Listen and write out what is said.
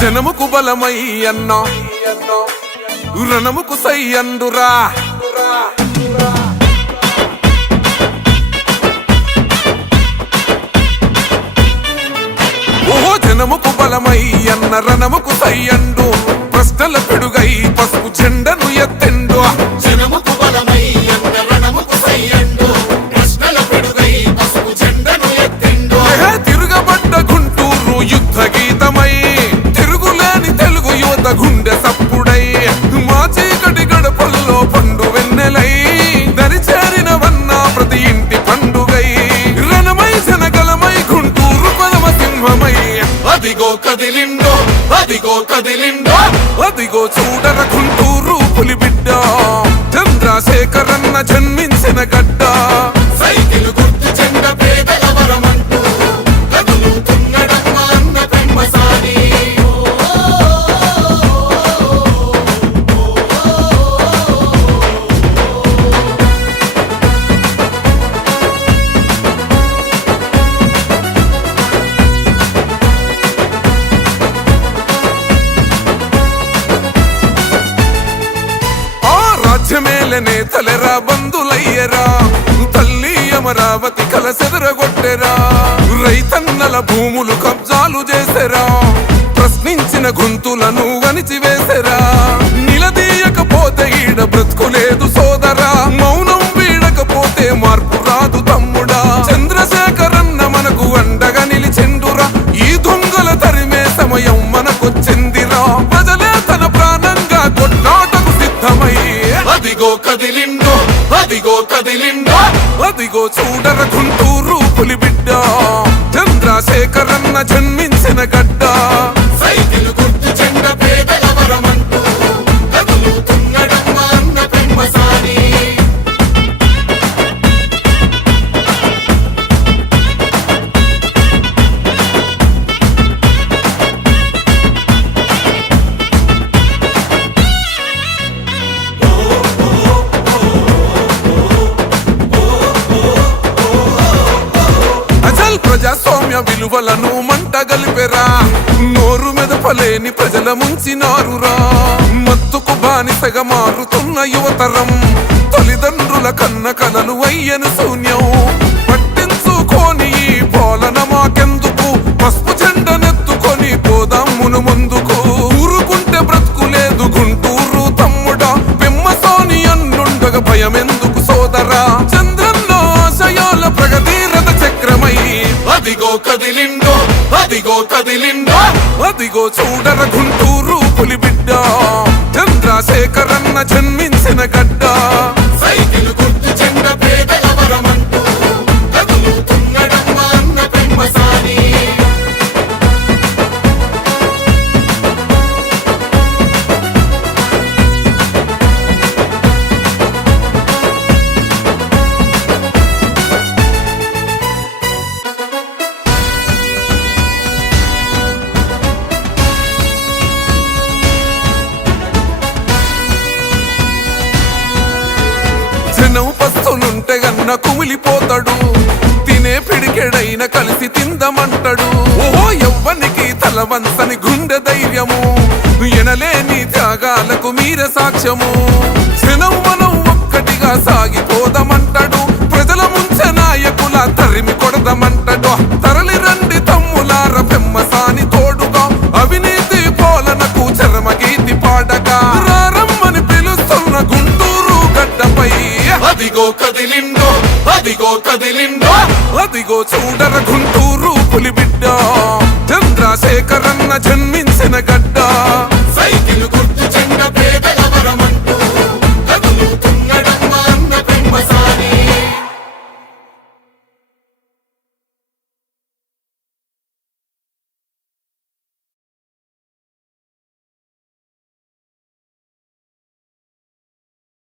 జనముకు బలమై అన్నా రణముకు సై అందురా జనముకు బలమై అన్న రణముకు సయ్యండు. ప్రశ్నల పిడుగై పసుపు జెండను ఎత్తెండు. జనముకు బలమై కదిలిండో అదిగో కదిలిండో అదిగో చూడర గుంటూరు పులిబిడ్డ చంద్రశేఖరన్న జన్మించిన గడ్డ రాజ్యమేల నేతలెరా బంధులయ్యరా. తల్లి అమరావతి కలసెదరగొట్టెరా. రైతన్నల భూములు కబ్జాలు చేసెరా. ప్రశ్నించిన గొంతులను వణిచివేసెరా అదిగో కదిలిండో అదిగో కదిలిండో అదిగో చూడర గుంటూరు పులిబిడ్డ చంద్రశేఖరన్న జన్మించిన గడ్డ. విలువలను మంట గలిపెరా. నోరు మెదపలేని ప్రజల ముంచినారురా. మత్తుకు బానిసగా మారుతున్న యువతరం. తల్లిదండ్రుల కన్న కలలు అయ్యను శూన్యం. అదిగో కదిలిండో అదిగో కదిలిండో అదిగో చూడర గుంటూరు పులిబిడ్డ. చంద్రశేఖరన్న జన్మించిన గడ్డ పస్తులుంటే కుమిలిపోతాడు తినే పిడికెడైన కలిసి తిందమంటాడు. ఓహో ఎవ్వనికి తలవంతని గుండె ధైర్యము. ఎనలేని త్యాగాలకు మీర సాక్ష్యము. జనం మనం ఒక్కటిగా సాగిపోదామంటాడు. ప్రజల ముంచ నాయకుల తరిమి కొడదామంటాడు. కదిలిండో అదిగో చూడర గుంటూరు పులిబిడ్డ. చంద్రశేఖరన్న జన్మి